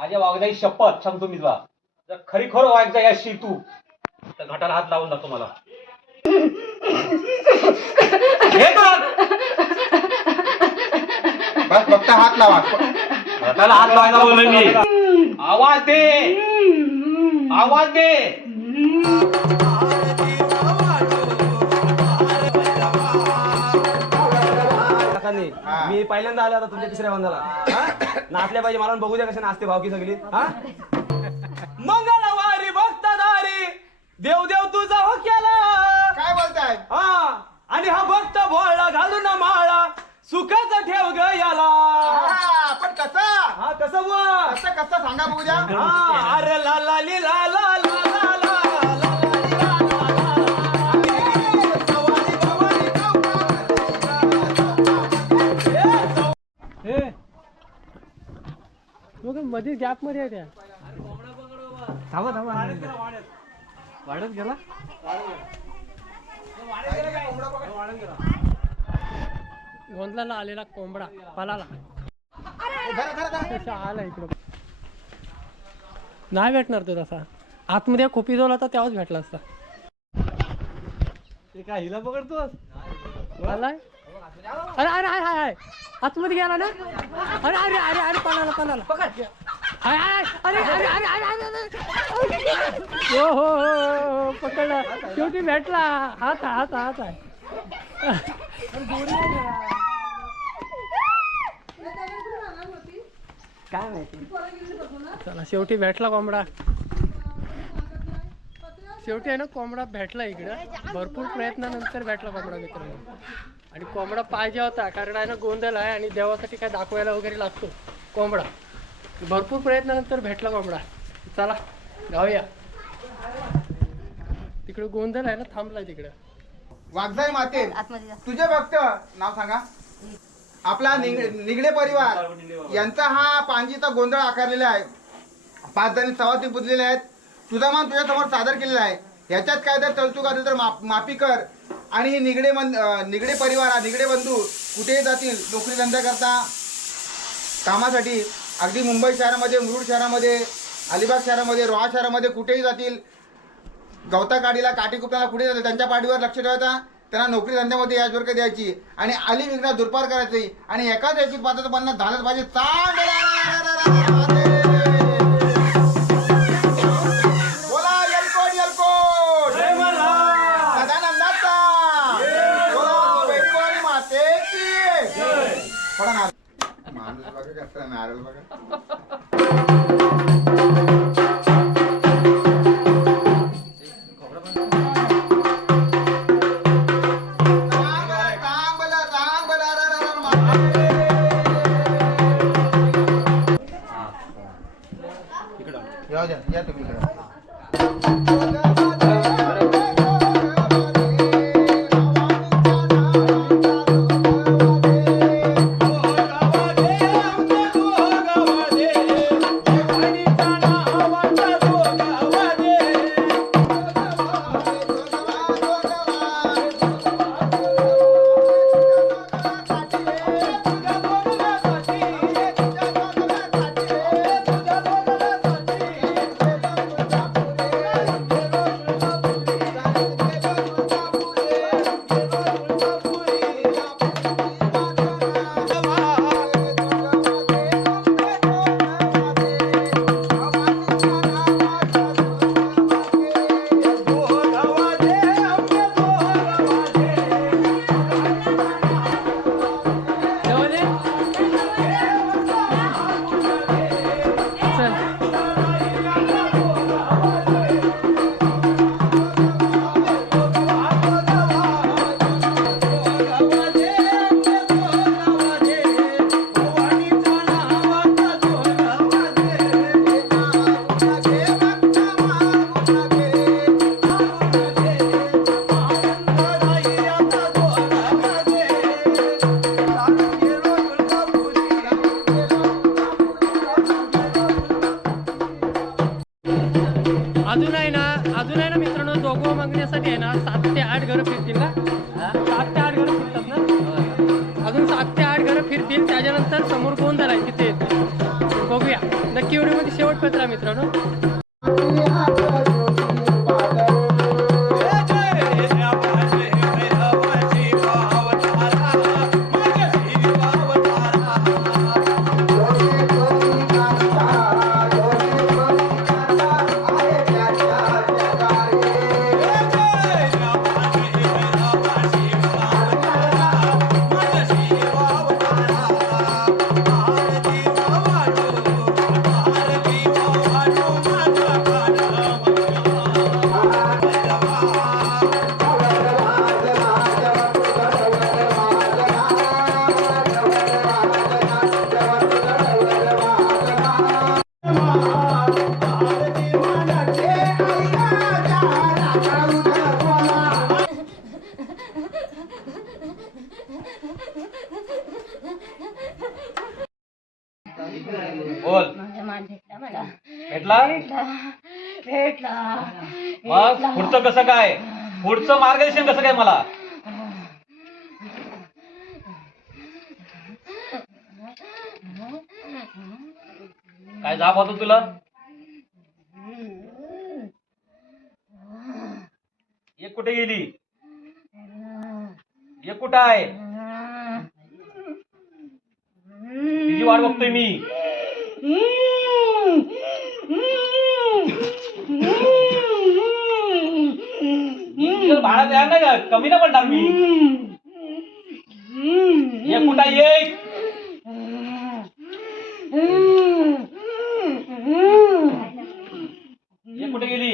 माझ्या वागदाई शपथ सांगतो मी तुला. जर खरी खरं वागजा याशी तू तर घाटाला हात लावून जातो मला. हे कर. बस फक्त हात लावा. घाटाला हात लावायला बोललो मी. आवाज दे. आवाज दे. काकांनी, हा. मी पहिल्यांदा आलो आता तुमच्या तिसऱ्या बंधाला? नाचल्या पाहिजे मला बघू द्या कशा नाचते भावकी सगळी. हा? मंगळवारी भक्तदारी देव देव तुझा हो केला. काय बोलताय? हा. आणि हा भक्त भोळा घालून माळा सुखाचा ठेव ग याला. हा, पण कसं? हा कसं कसं कसं सांगा बघू द्या. हा अरे ला ला मध्ये गॅपमध्ये आहे त्या. थांबा थांबा. वाढत गेला गोंधळाला आलेला कोंबडा पलाला. आला इकडं. नाही भेटणार तो तसा. आतमध्ये खोपी जवळ होता तेव्हाच भेटला असता. ते काय हिला पकडतोस? आलाय? अरे अरे अरे हाय हाय आतमध्ये गेला ना अरे अरे अरे अरे पळाला पळाला अरे अरे अरे अरे अरे अरे हो हो हो, हो हो, पकडला शेवटी भेटला हात हात हात आहे काय माहिती चला शेवटी भेटला कोंबडा शेवटी आहे ना कोंबडा भेटला इकडं भरपूर प्रयत्नानंतर भेटला कोंबडा मित्रांनो आणि कोंबडा पाहिजे होता कारण आहे ना गोंधळ आहे आणि देवासाठी काय दाखवायला वगैरे लागतो. कोंबडा. भरपूर प्रयत्नानंतर भेटला कोंबडा. चला जाऊया. तिकडे गोंधळ आहे ना थांबलाय तिकडं. वाघजाई माते. तुझे भक्त नाव सांगा. आपला निग- निगडे परिवार यांचा हा पांजीचा गोंधळ आकारलेला आहे. पाच जणी सवाती पुजलेले आहेत. तुझा मान तुझ्या समोर सादर केलेला आहे. ह्याच्यात काय जर तळचूक असेल तर माफी कर. आणि निगडे मन निगडे परिवार हा निगडे बंधू कुठेही जातील नोकरी धंदा करता? कामासाठी अगदी मुंबई शहरामध्ये मुरुड शहरामध्ये अलिबाग शहरामध्ये रोहा शहरामध्ये कुठेही जातील. गवता काडीला काठी कुपण्याला कुठे जातील त्यांच्या पाठीवर लक्ष ठेवायचा त्यांना नोकरी धंद्यामध्ये याचवर द्यायची. आणि आली विघ्ना दुर्पार करायची. आणि एकाच याची पात्र बनणं झालंच पाहिजे चांगलं या व्हिडिओमध्ये मध्ये शेवटपत्र मित्रांनो भेटला? भेटला. मग पुढचं कसं काय? पुढचं मार्गदर्शन कसं काय मला? काय जाप होतो तुला? एक कुठे गेली? एक कुठं आहे? तिची वाट बघतोय मी? तुझं भाडा द्या ना का? कमी ना पडणार मी एक कुठा आहे, एक. एक कुठे गेली?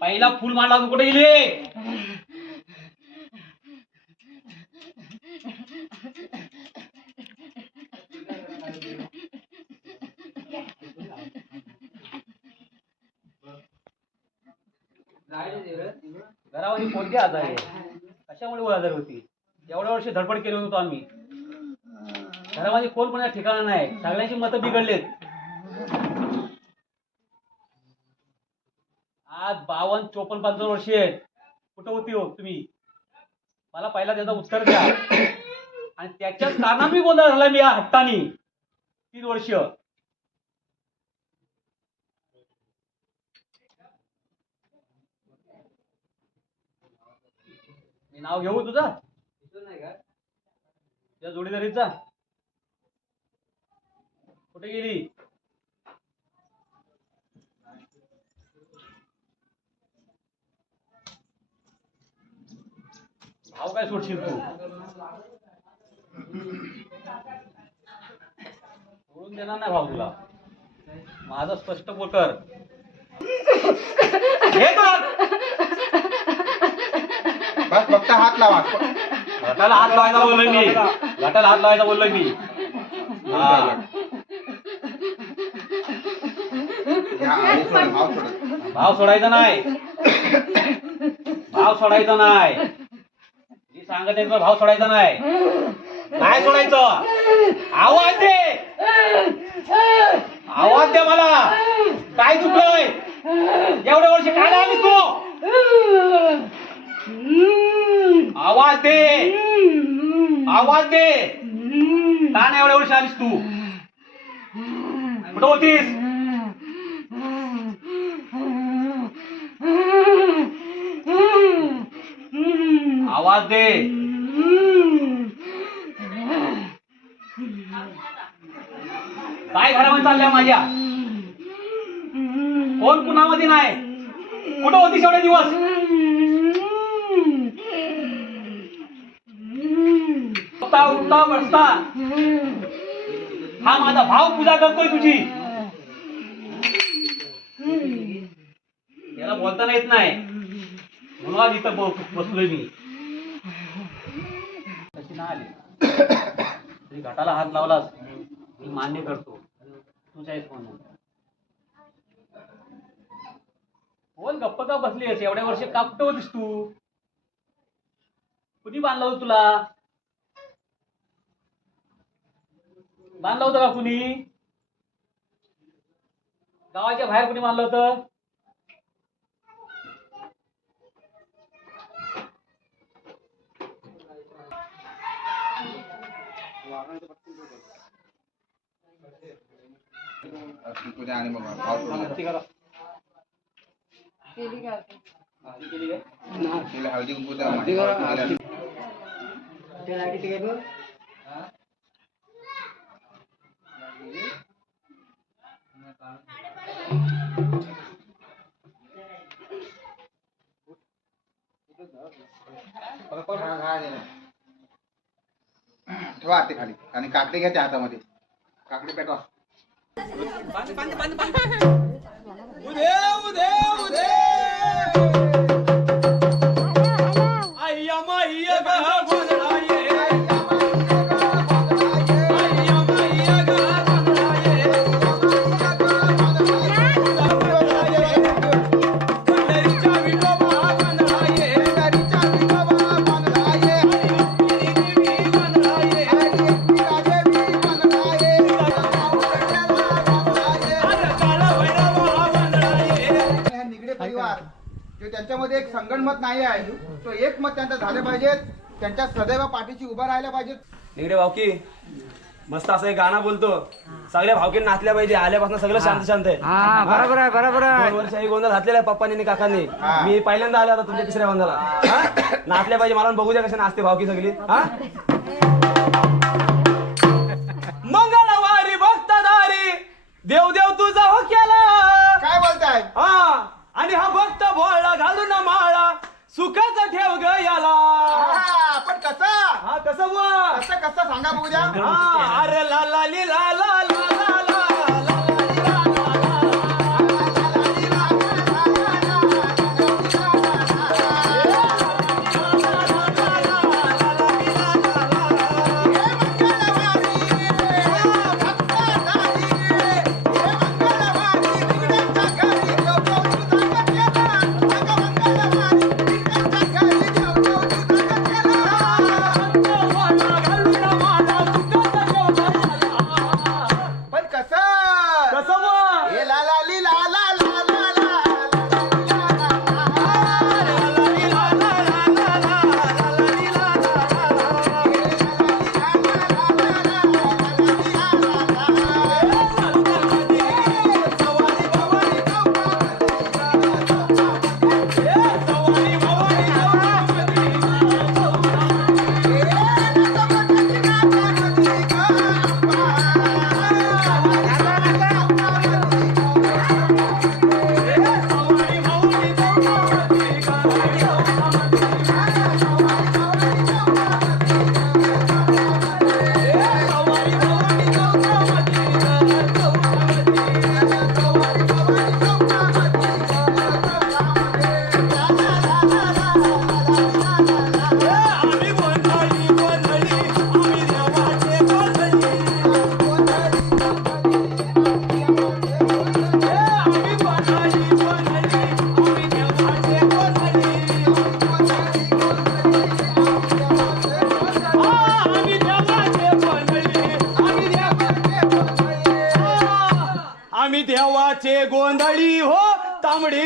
पहिला फुल मांडला तू कुठे गेली घरामध्ये कोणती आजार आहे कशामुळे आजार होती एवढ्या वर्षी धडपड केली होतो आम्ही. घरामध्ये कोण कोणा ठिकाणा नाही. सगळ्यांची मतं बिघडलेत. आज बावन्न चोपन्न पंचावन्न वर्ष आहेत. कुठं होती हो तुम्ही? मला पहिला त्याचं उत्तर द्या. आणि त्याच्या कारणाने मी गोंधळ झाला मी या हट्टानी. तीन वर्ष. नाव घेऊ तुझं? त्या जोडीदारीचा. कुठे गेली? भाव काय सोडशील तू? सोडून देणार नाही भाव तुला. माझं स्पष्ट बोल कर. हे कर. बस फक्त हात लावा. हात लावायचा बोललोय मी. घाटाला हात लावायचा बोललोय मी. हा. भाव भाव सोडायचा नाही. भाव सोडायचा नाही. मी सांगत आहे भाव सोडायचा नाही. काय सोडायचं. आवाज दे. आवाज दे मला. काय चुकलंय? एवढ्या वर्ष काय नाही आलीस तू? आवाज दे. आवाज दे. का नाही एवढ्या वर्ष आलीस तू. कुठं होतीस? आवाज दे. काय घरामध्ये चालल्या माझ्या? कोण कुणामध्ये नाही? कुठं होतीस एवढे दिवस? उठता उठता बसता हा माझा भाव पूजा करतोय तुझी. याला बोलताना येत नाही. म्हणून आज इथं बसलोय मी. तशी ना आली. तरी घाटाला हात लावलास मी मान्य करतो. तुझ्या आहेस म्हणून बोल गप्प का बसली आहेस एवढ्या वर्षी का कुठं तू. कुणी बांधला तुला? बांधलं होतं का कुणी? गावाच्या बाहेर कुणी बांधलं होतं? तुझ्या आणि मग भाव सोडून ती करा केली का हा, ती केली काय तिला हळदी कुंकू द्या, माझी भाव दिला. हा, हा, दिला. ठेवा ते खाली. आणि काकडे घ्या त्या हातामध्ये. काकडे पेटवा. उदे उदे उदे संगणमत नाही आहे तो एक मत त्यांचं झालं पाहिजे त्यांच्या सदैव पाठीशी उभं राहायला पाहिजे निगडे भावकी मस्त असं एक गाणं बोलतो. सगळ्या भावकी नाचल्या पाहिजे. आल्यापासून सगळं शांत शांत आहे. हा बरोबर आहे बरोबर आहे. दोन वर्ष हे गोंधळ घातलेला आहे पप्पांनी आणि काकांनी. मी पहिल्यांदा आलो आता तुमच्या तिसऱ्या गोंधळाला. हा? नाचल्या पाहिजे. मला बघू द्या कसे नाचते भावकी सगळी. हा? मंगळवारी भक्तदारी देव देव तुझा हो केला. काय बोलताय? हा. आणि हा भक्त भोळा घालून सुखाचा ठेव ग याला. हा, पण कसं? हा कसं बुवा? कसं कसं? सांगा बघू द्या. हा, अरे ला ला ली ला ला ला ला ला.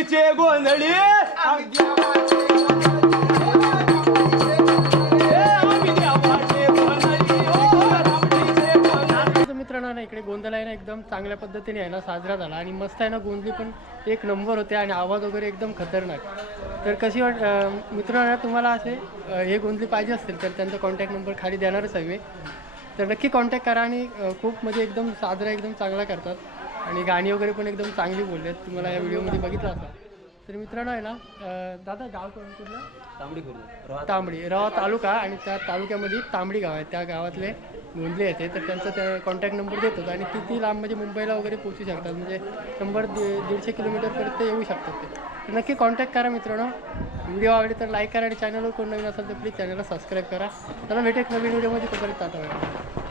तांबडीचे गोंधळी. मित्रांनो ना इकडे गोंधळ आहे ना एकदम चांगल्या पद्धतीने आहे ना साजरा झाला. आणि मस्त आहे ना गोंधळी पण एक नंबर होते आणि आवाज वगैरे एकदम खतरनाक. तर कशी वाट मित्रांनो ना तुम्हाला असे हे गोंधळी पाहिजे असतील तर त्यांचा कॉन्टॅक्ट नंबर खाली देणारच आहे मी. तर नक्की कॉन्टॅक्ट करा आणि खूप म्हणजे एकदम साजरा एकदम चांगला करतात. आणि गाणी वगैरे पण एकदम चांगली बोलले तुम्हाला या व्हिडिओमध्ये बघितलं असाल. तर मित्रांनो आहे ना दादा गाव कोण कुठलं? तांबडी तांबडी. रवा तालुका आणि त्या तालुक्यामध्ये तांबडी गाव आहे. त्या गावातले गोंधळे येते. तर त्यांचा त्या कॉन्टॅक्ट नंबर देतो आणि किती लांब म्हणजे मुंबईला वगैरे पोहोचू शकतात. म्हणजे शंभर दि दीडशे किलोमीटरपर्यंत येऊ शकतात ते. तर नक्की कॉन्टॅक्ट करा मित्रांनो. व्हिडिओ आवडले तर लाईक करा आणि चॅनलवर कोण नवीन असेल तर प्लीज चॅनलला सबस्क्राईब करा. चला भेटू एक नवीन व्हिडिओमध्ये. तोपर्यंत बाय.